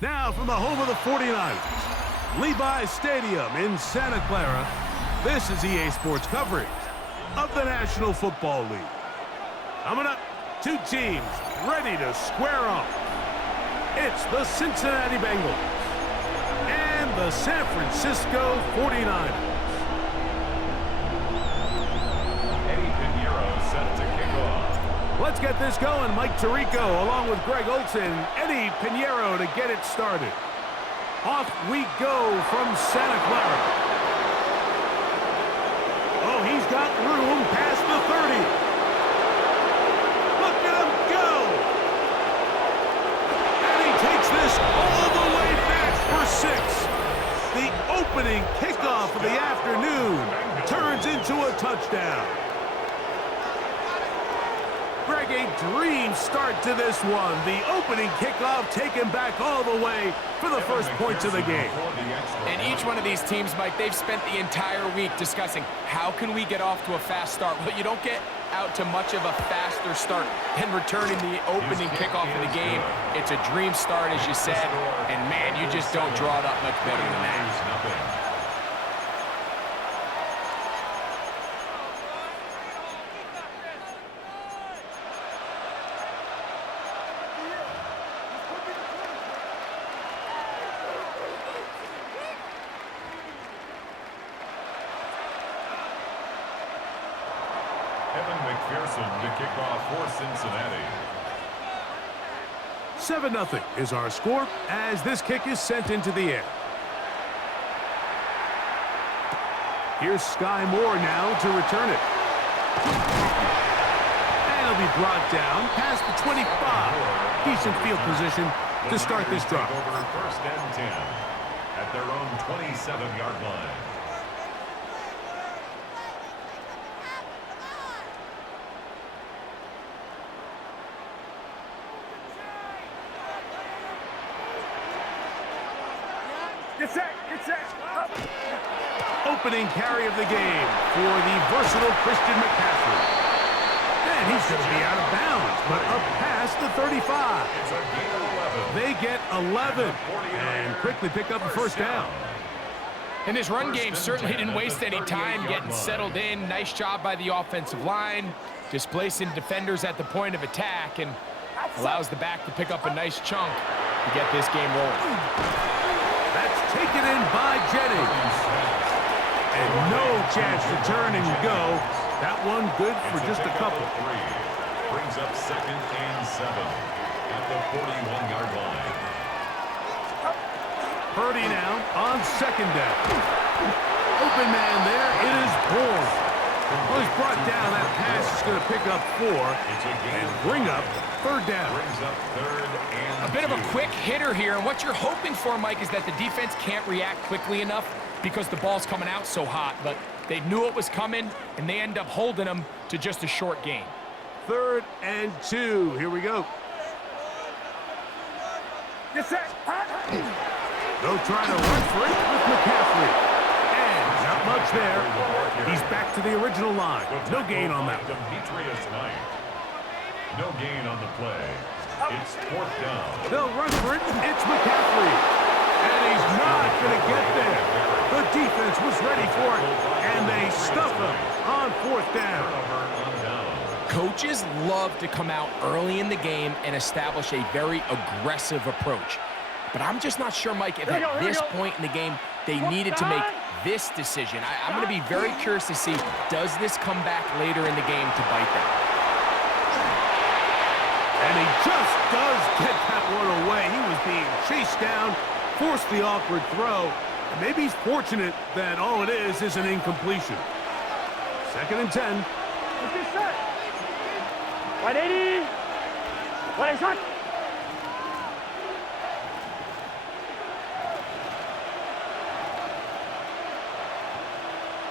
Now from the home of the 49ers, Levi's Stadium in Santa Clara, this is EA Sports coverage of the National Football League. Coming up, two teams ready to square off. It's the Cincinnati Bengals and the San Francisco 49ers. Eddie Pinheiro set to kick off. Let's get this going. Mike Tirico along with Greg Olsen, Eddie Pinheiro to get it started. Off we go from Santa Clara. Oh, he's got room past the 30. Look at him go. And he takes this all the way back for 6. The opening kickoff of the afternoon turns into a touchdown. Greg, a dream start to this one. The opening kickoff taken back all the way for the first points of the game. And each one of these teams, Mike, they've spent the entire week discussing how can we get off to a fast start. Well, you don't get out to much of a faster start than returning the opening kickoff of the game. It's a dream start, as you said, and man, you just don't draw it up much better than that. Evan McPherson to kick off for Cincinnati. 7-0 is our score as this kick is sent into the air. Here's Sky Moore now to return it. And it'll be brought down past the 25. Decent field position to start this drive. Over first and 10 at their own 27-yard line. Get set. Opening carry of the game for the versatile Christian McCaffrey. And he's going to be out of bounds, but up past the 35. It's a gain of 11. They get 11 and quickly pick up a first down. And this run game certainly didn't waste any time getting settled in. Nice job by the offensive line, displacing defenders at the point of attack, and allows the back to pick up a nice chunk to get this game rolling. That's taken in by Jennings. And no chance to turn and go. That one good for just a couple. Brings up 2nd and 7 at the 41-yard line. Purdy now on 2nd down. Open man there. It is Bourne. Well, he's brought down. That pass is going to pick up 4 and bring up 3rd down. Brings up 3rd and A bit of a 2. quick hitter here, and what you're hoping for, Mike, is that the defense can't react quickly enough because the ball's coming out so hot, but they knew it was coming, and they end up holding them to just a short gain. 3rd and 2. Here we go. Yes, sir. They'll try to run for it with McCaffrey. And not much there. He's back to the original line. No gain on that. Demetrius Knight. No gain on the play. It's 4th down. They'll run for it. It's McCaffrey. And he's not going to get there. The defense was ready for it, and they stuff him on 4th down. Coaches love to come out early in the game and establish a very aggressive approach. But I'm just not sure, Mike, if at this point in the game they needed to make this decision. I'm going to be very curious to see, does this come back later in the game to bite them? And he just does get that one away. He was being chased down, forced the awkward throw. And maybe he's fortunate that all it is an incompletion. 2nd and 10. 180. 180.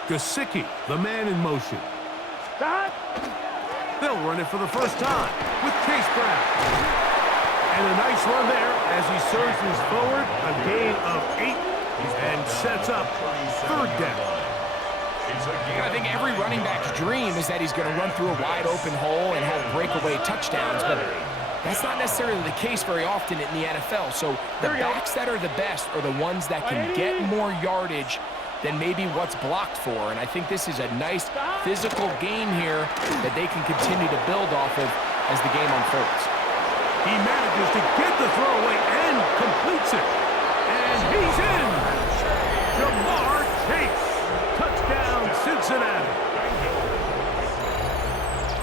Gesicki, the man in motion. Stop. They'll run it for the first time with Chase Brown. And a nice run there as he surges forward, a gain of 8, and sets up 3rd down. I think every running back's dream is that he's going to run through a wide open hole and have breakaway touchdowns, but That's not necessarily the case very often in the NFL. So the backs that are the best are the ones that can get more yardage than maybe what's blocked for. And I think this is a nice physical game here that they can continue to build off of as the game unfolds. He manages to get the throw away and completes it. And he's in. Jamar Chase. Touchdown, Cincinnati.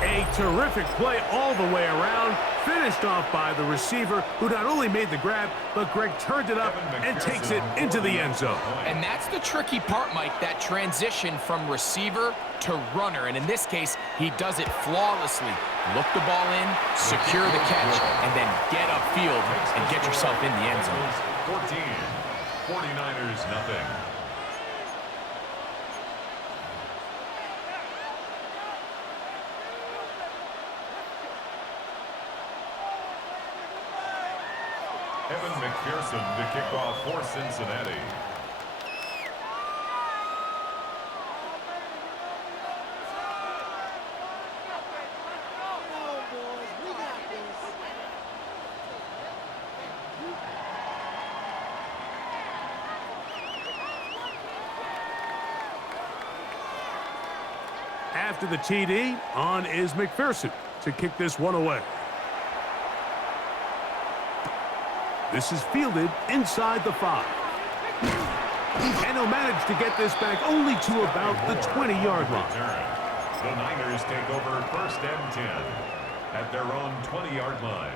A terrific play all the way around. Finished off by the receiver, who not only made the grab, but Greg turned it up and takes it into the end zone. And that's the tricky part, Mike, that transition from receiver to runner. And in this case, he does it flawlessly. Look the ball in, secure the catch, and then get upfield and get yourself in the end zone. 14, 49ers nothing. Evan McPherson to kick off for Cincinnati. After the TD, on is McPherson to kick this one away. This is fielded inside the 5. And he'll manage to get this back only to about the 20-yard line. The Niners take over 1st and 10 at their own 20-yard line.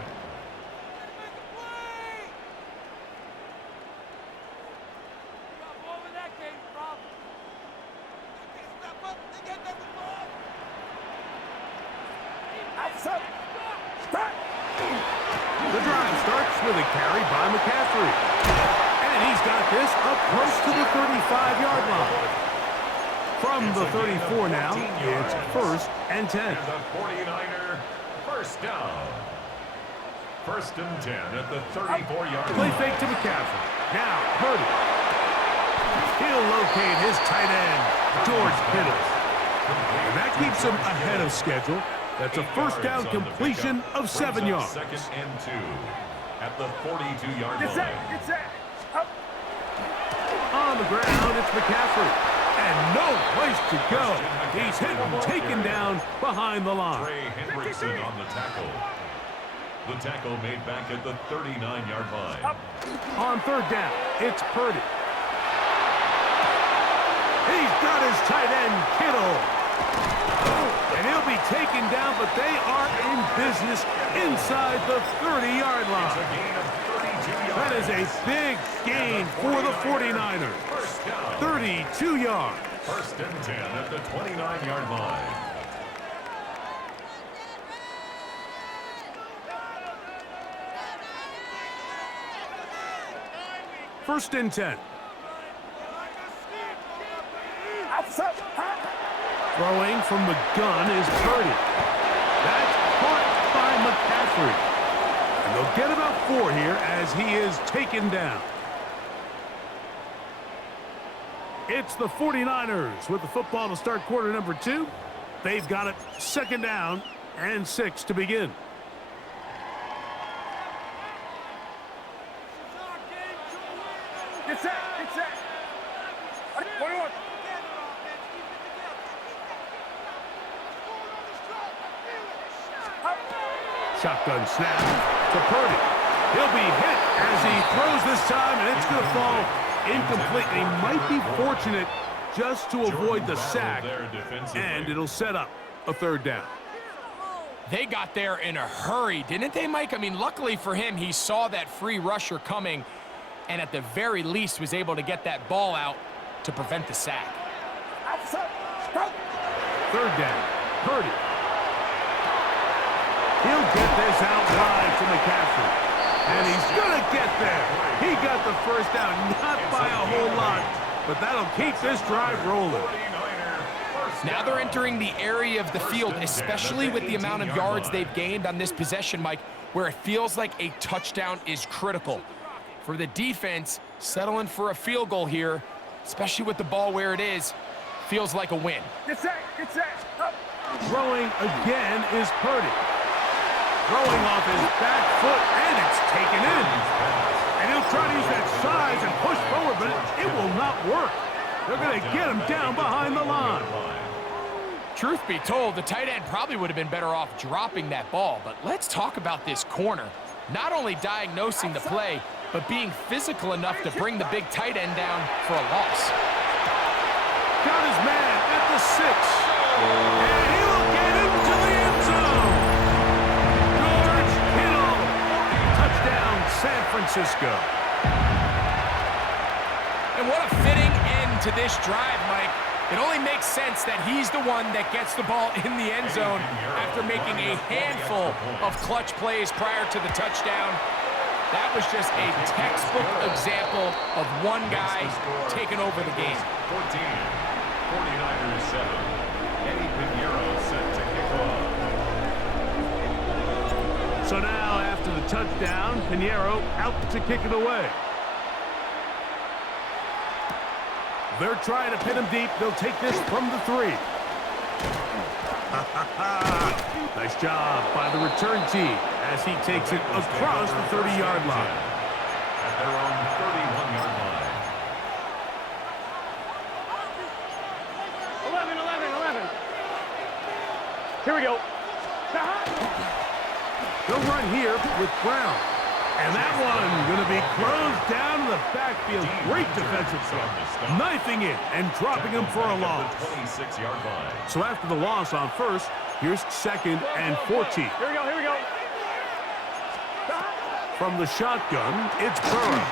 The drive starts with a carry by McCaffrey. And he's got this up close to the 35-yard line. From the 34 now, it's 1st and 10. And the 49er first down. 1st and 10 at the 34-yard Play line. fake to McCaffrey. Now, Purdy. He'll locate his tight end, George Kittle. And that keeps him ahead of schedule. That's a first down completion of 7 yards. 2nd and 2 at the 42-yard line. On the ground, it's McCaffrey. And no place to go. He's hit and taken down behind the line. Trey Hendrickson on the tackle. The tackle made back at the 39-yard line. On 3rd down, it's Purdy. He's got his tight end, Kittle. And he'll be taken down, but they are in business inside the 30-yard line. That is a big gain for the 49ers. 32 yards. 1st and 10 at the 29-yard line. First and 10. Throwing from the gun is Purdy. That's caught by McCaffrey. And they'll get about 4 here as he is taken down. It's the 49ers with the football to start quarter number 2. They've got it 2nd down and 6 to begin. Get set. Shotgun snap to Purdy. He'll be hit as he throws this time, and it's going to fall incomplete. He might be fortunate just to avoid the sack, and it'll set up a 3rd down. They got there in a hurry, didn't they, Mike? I mean, luckily for him, he saw that free rusher coming and at the very least was able to get that ball out to prevent the sack. 3rd down, Purdy. He'll get this out wide to McCaffrey. And he's going to get there. He got the first down, not by a whole lot, but that'll keep this drive rolling. Now they're entering the area of the field, especially with the amount of yards they've gained on this possession, Mike, where it feels like a touchdown is critical. For the defense, settling for a field goal here, especially with the ball where it is, feels like a win. Get set. Throwing again is Purdy. throwing off his back foot, and it's taken in. And he'll try to use that size and push forward, but it will not work. They're going to get him down behind the line. Truth be told, the tight end probably would have been better off dropping that ball, but let's talk about this corner. Not only diagnosing the play, but being physical enough to bring the big tight end down for a loss. Got his man at the 6. And he will get into the end zone. George Kittle. Touchdown, San Francisco. And what a fitting end to this drive, Mike. It only makes sense that he's the one that gets the ball in the end zone after making a handful of clutch plays prior to the touchdown. That was just a textbook example of one guy taking over the game. 14, 49ers 7. Eddie Pinheiro set to kick off. So now, after the touchdown, Pinheiro out to kick it away. They're trying to pin him deep. They'll take this from the 3. Nice job by the return team as he takes it across the 30-yard line. At their own 31-yard line. 11. Here we go. They'll run here with Brown. And that one going to be closed down in the backfield. Great defensive play. Knifing it and dropping him for a loss. 26-yard line. So after the loss on first, here's 2nd and 14. Here we go. From the shotgun, it's Burrow.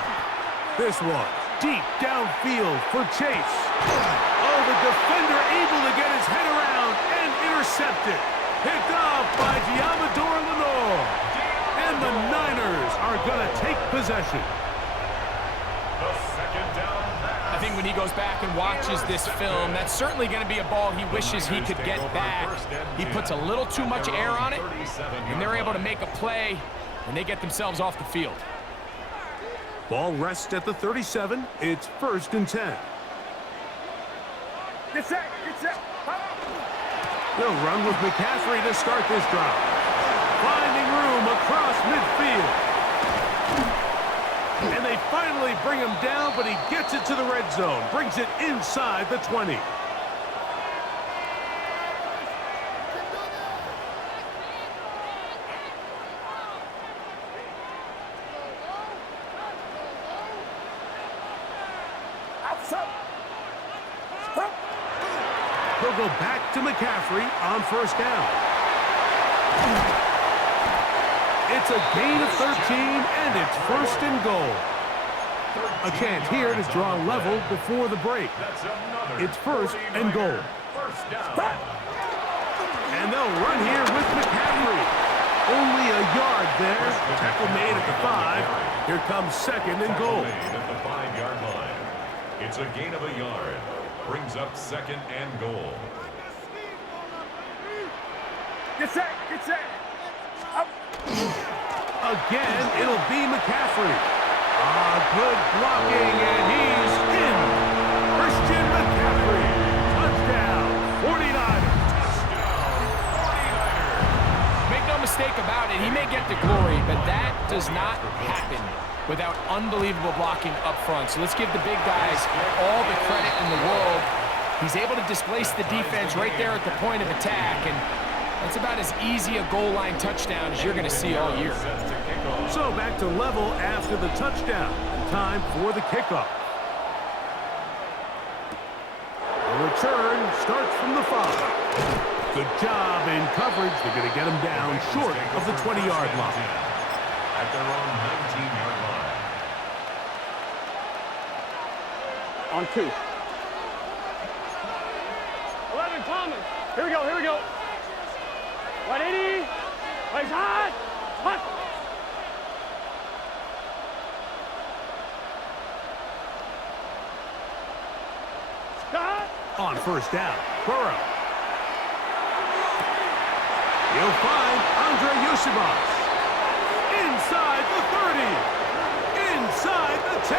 This one, deep downfield for Chase. Oh, the defender able to get his head around and intercept it. Picked off by Diamador Lenore. And the Niners are going to take possession. The second down pass. I think when he goes back and watches this film, that's certainly going to be a ball he wishes he could get back. He puts a little too much air on it, and they're able to make a play, and they get themselves off the field. Ball rests at the 37. It's 1st and 10. Get set. They'll run with McCaffrey to start this drive. Finding room across midfield. And they finally bring him down, but he gets it to the red zone. Brings it inside the 20. He'll go back to McCaffrey on 1st down. It's a gain of 13, and it's 1st and goal. A chance here to draw level before the break. It's 1st and goal. First down. And they'll run here with McCaffrey. Only a yard there. Tackle made at the 5. Here comes 2nd and goal. At the 5-yard line. It's a gain of a yard. Brings up 2nd and goal. Get set. Again, it'll be McCaffrey. Good blocking, and he's in. Christian McCaffrey. Touchdown, 49ers. Make no mistake about it, he may get the glory, but that does not happen without unbelievable blocking up front. So let's give the big guys all the credit in the world. He's able to displace the defense right there at the point of attack, and that's about as easy a goal line touchdown as you're going to see all year. So back to level after the touchdown. Time for the kickoff. The return starts from the 5. Good job in coverage. They're going to get him down short of the 20-yard line. At their own 19-yard line. On 2. 11 Thomas. Here we go. 180. Place hot. On 1st down, Burrow. He'll find Andre Yosibas. Inside the 30. Inside the 10.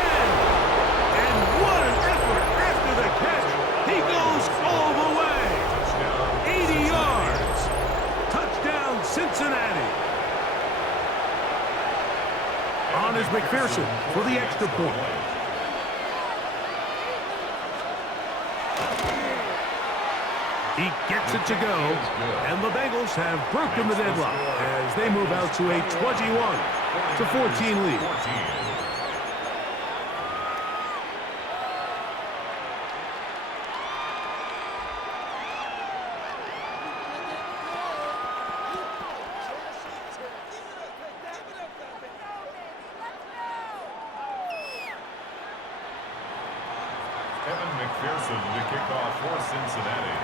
And what an effort after the catch. He goes all the way. 80 yards. Touchdown, Cincinnati. McPherson for the extra point. He gets it to go, and the Bengals have broken the deadlock as they move out to a 21-14 lead. Evan McPherson to kick off for Cincinnati.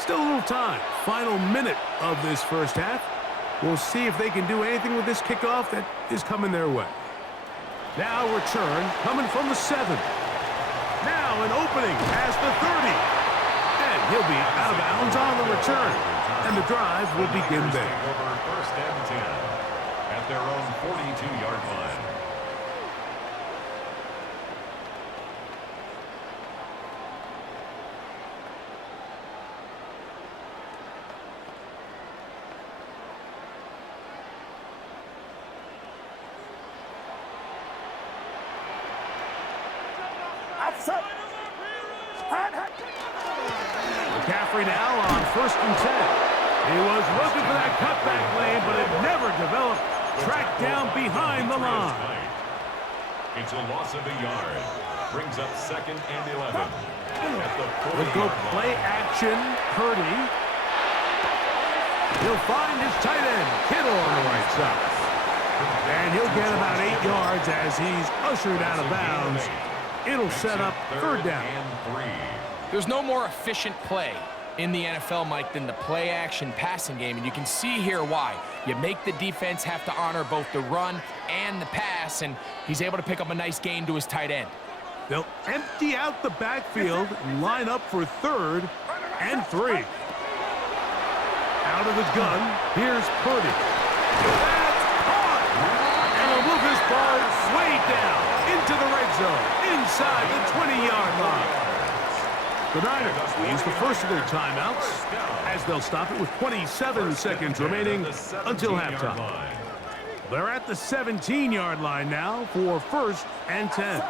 Still a little time. Final minute of this first half. We'll see if they can do anything with this kickoff that is coming their way. Now return coming from the 7. Now an opening past the 30. And he'll be out of bounds on the return. And the drive will begin there. Over first and 10 at their own 42-yard line. McCaffrey now on first and 10. He was looking for that cutback lane, but it never developed. Tracked down behind the line. It's a loss of a yard. Brings up second and 11. At the We'll go play action. Purdy. He'll find his tight end, Kittle, on the right side. And he'll get about 8 yards as he's ushered out of bounds. It'll set up third down. There's no more efficient play in the NFL, Mike, than the play-action passing game, and you can see here why. You make the defense have to honor both the run and the pass, and he's able to pick up a nice gain to his tight end. They'll empty out the backfield and line up for 3rd and 3. Out of the gun, here's Purdy. That's caught! And they'll move this ball way down into the red zone, inside the 20-yard line. The Niners will use the first of their timeouts as they'll stop it with 27 seconds remaining until halftime. They're at the 17-yard line now for first and 10.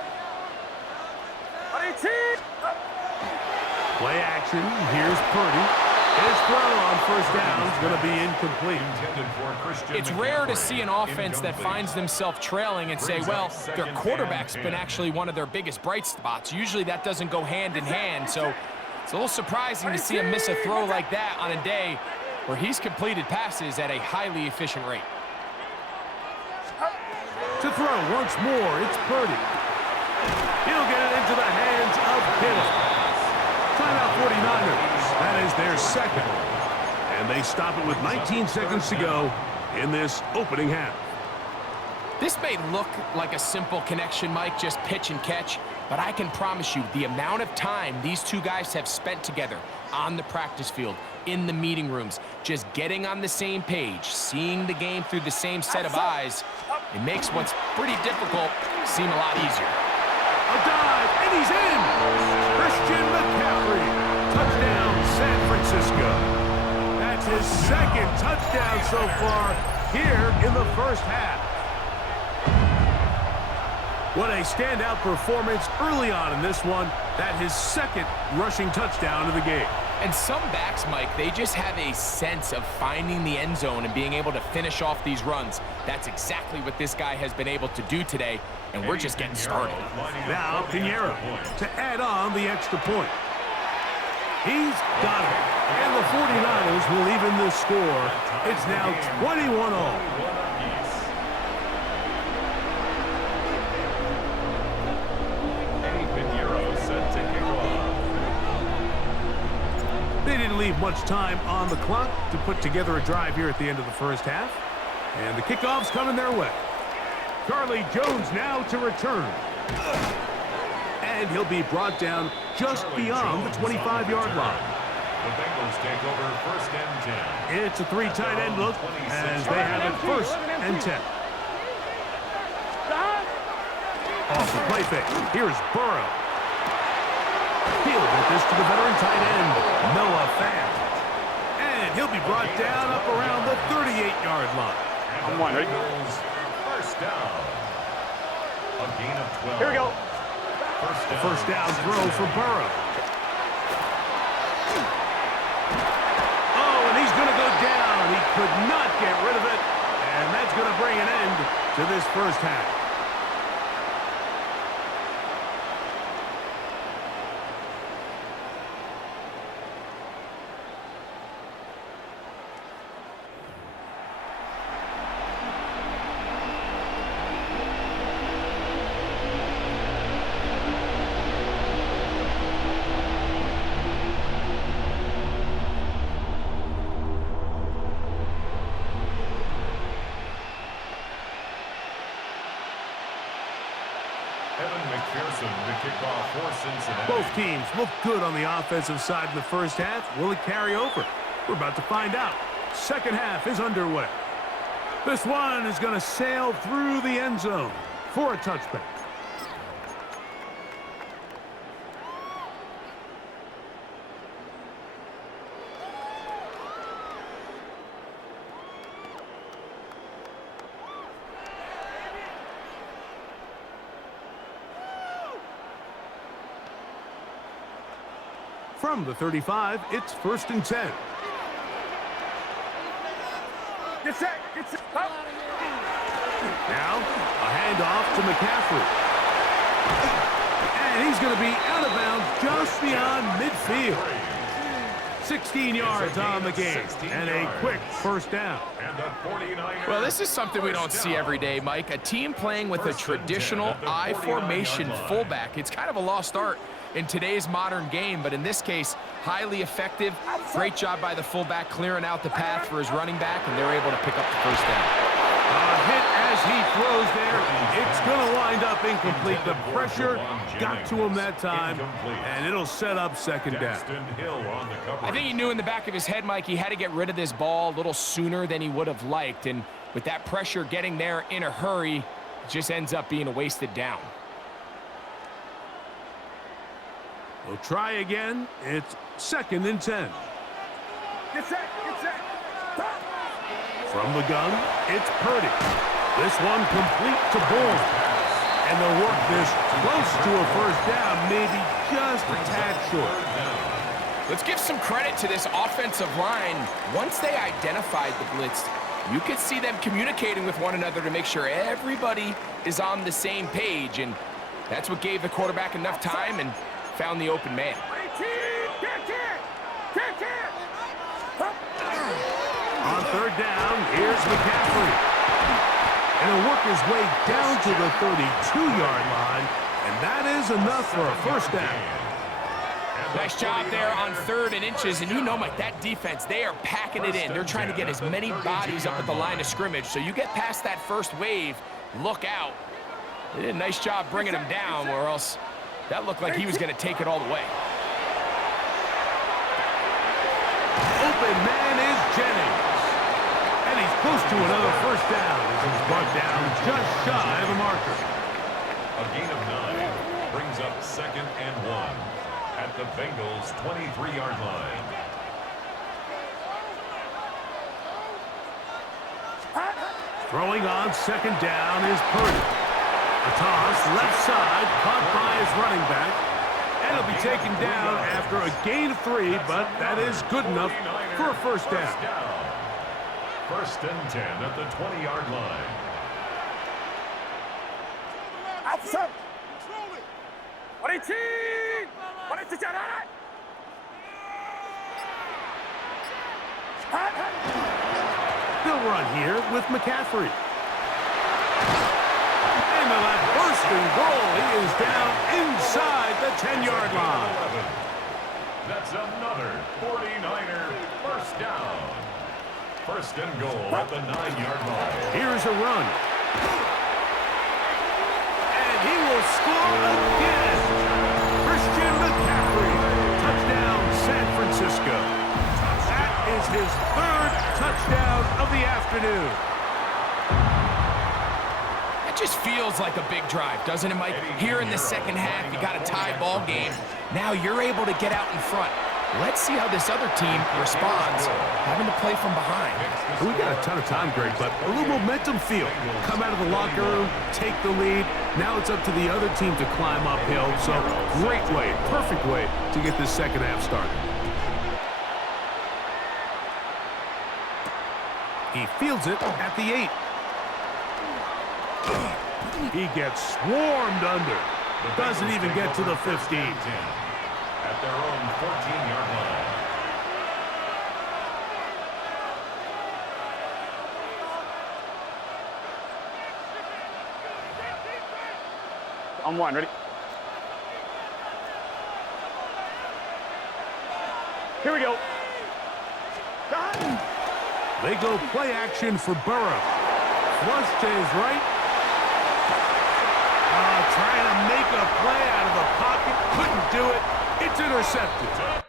Play action. Here's Purdy. His throw on first down is going to be incomplete. It's rare to see an offense that finds themselves trailing and say, well, their quarterback's been actually one of their biggest bright spots. Usually that doesn't go hand in hand, so it's a little surprising to see him miss a throw like that on a day where he's completed passes at a highly efficient rate. To throw once more, it's Purdy. He'll get it into the hands of Kittle. Timeout 49ers. That is their second. And they stop it with 19 seconds to go in this opening half. This may look like a simple connection, Mike, just pitch and catch, but I can promise you the amount of time these two guys have spent together on the practice field, in the meeting rooms, just getting on the same page, seeing the game through the same set of eyes, it makes what's pretty difficult seem a lot easier. A dive, and he's in! Christian McCaffrey, touchdown San Francisco. That's his second touchdown so far here in the first half. What a standout performance early on in this one. That his second rushing touchdown of the game. And some backs, Mike, they just have a sense of finding the end zone and being able to finish off these runs. That's exactly what this guy has been able to do today, and we're just getting started. Now Pinheiro to add on the extra point. He's got it. And the 49ers will even the score. It's now 21-all. They didn't leave much time on the clock to put together a drive here at the end of the first half. And the kickoff's coming their way. Charlie Jones now to return. And he'll be brought down just beyond the 25-yard line. The Bengals take over 1st and 10. It's a 3 tight end look as they have it 1st and 10. Off the play fake. Here's Burrow. He'll get this to the veteran tight end, Noah Fant. And he'll be brought down up around the 38-yard line. And the Bengals 1st down. A gain of 12. Here we go. First down throw for Burrow. Oh, and he's going to go down. He could not get rid of it. And that's going to bring an end to this first half. Evan McPherson to kick off for Cincinnati. Both teams look good on the offensive side in the first half. Will it carry over? We're about to find out. Second half is underway. This one is going to sail through the end zone for a touchback. From the 35, it's 1st and 10. Get set. Get set. Up. Now, a handoff to McCaffrey. And he's going to be out of bounds just beyond midfield. 16 yards on the game, and a quick first down. And the 49ers. Well, this is something we don't see every day, Mike. A team playing with a traditional I formation fullback. It's kind of a lost art in today's modern game, but in this case, highly effective. Great job by the fullback clearing out the path for his running back, and they're able to pick up the first down. A hit as he throws there. It's going to wind up incomplete. The pressure got to him that time, and it'll set up second down. I think he knew in the back of his head, Mike, he had to get rid of this ball a little sooner than he would have liked, and with that pressure getting there in a hurry, it just ends up being a wasted down. We'll try again. It's 2nd and 10. Get set. Get set. From the gun, it's Purdy. This one complete to Bourne. And they'll work this close to a first down, maybe just a tad short. Let's give some credit to this offensive line. Once they identified the blitz, you could see them communicating with one another to make sure everybody is on the same page, and that's what gave the quarterback enough time and found the open man. On 3rd down, here's McCaffrey. And he'll work his way down to the 32-yard line, and that is enough for a first down. Nice job there on 3rd and inches, and you know, Mike, that defense, they are packing it in. They're trying to get as many bodies up at the line of scrimmage, so you get past that first wave, look out. They did a nice job bringing him down, or else that looked like he was going to take it all the way. Open man is Jennings. And he's close to another first down as he's brought down just shy of the marker. A gain of 9 brings up 2nd and 1 at the Bengals' 23-yard line. Throwing on 2nd down is Purdy. A toss left side caught by his running back. And he'll be taken down after a gain of 3, but that is good enough for a first down. 1st and 10 at the 20-yard line. Outside. What is he? What is it? They'll run here with McCaffrey. And they'll have first and goal. He is down inside the 10-yard line. That's another 49er first down. 1st and goal at the 9-yard line. Here's a run. And he will score again. Christian McCaffrey. Touchdown, San Francisco. afternoon. It just feels like a big drive, doesn't it, Mike? Here in the second half, you got a tie ball game. Now you're able to get out in front. Let's see how this other team responds, having to play from behind. We got a ton of time, Greg, but a little momentum feel. Come out of the locker room, take the lead. Now it's up to the other team to climb uphill. So great way, perfect way to get this second half started. He fields it at the 8. He gets swarmed under. Doesn't even get to the 15. At their own 14-yard line. On one, ready? Here we go. Done. They go play action for Burrow. Flush to his right. Trying to make a play out of the pocket. Couldn't do it. It's intercepted.